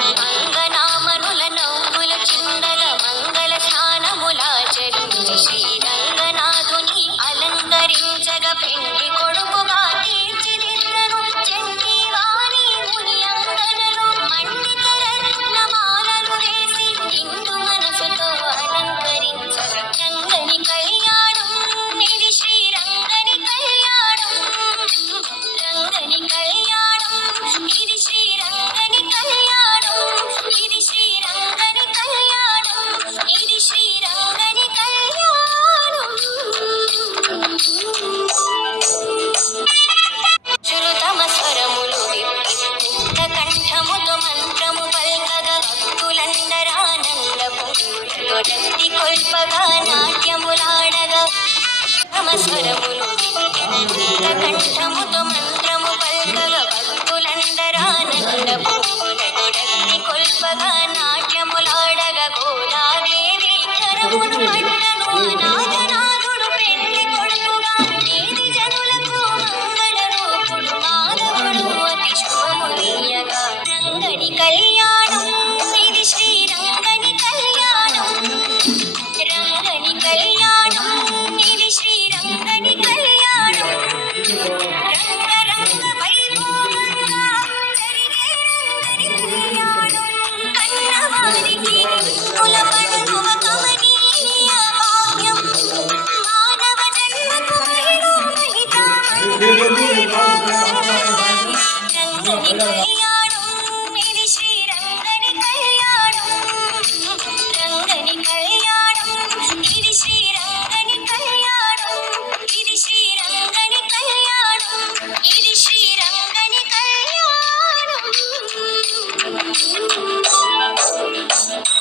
అంగనామనుల నవ్వుల చిందల మంగళ స్నానములాచరించి శ్రీరంగనాథుని అలంకరించగ పెండ్లి కొడుకుగా తీర్చిదిద్దను చంటి వాణి ముని అంగనలు మండిత రత్నమాలలు వేసి నిండు మనసుతో అలంకరించగ రంగని కళ్యాణం ఇది శ్రీరంగని కళ్యాణం రంగని కళ్యాణం ఇది శ్రీరంగని కళ్యాణం ఇది శ్రీరంగని కళ్యాణం ఇది శ్రీరంగని కళ్యాణం చురుతమ స్వరములు విప్పి ముక్త కంఠముతో మంత్రము పల్కగ భక్తులందరానంద పొంగులలో రక్తి కొల్పగా నాట్యములాడగా తమ స్వరములు విప్పి ముక్త కంఠముతో మంత్రము పల్కగ భక్తులందరానంద పొంగులలో రక్తి కొల్పగా నాట్యములాడగా గోదాదేవి కరమును పట్టను అనాథనాథుడు పెళ్లి కొడుకుగా నీది జనులకు మంగళ రూపుడు మాధవుడు అతి శుభములీయగా రంగని కళ్యాణం ఇది శ్రీరంగని కళ్యాణం రంగని కళ్యాణం ఇది శ్రీరంగని కళ్యాణం రంగ రంగ వైభోగంగా జరిగే రంగని కళ్యాణం కన్నవారికి కుల పండుగ కమనీయ భాగ్యం మానవ జన్మకు మహిళ రంగని కళ్యాణం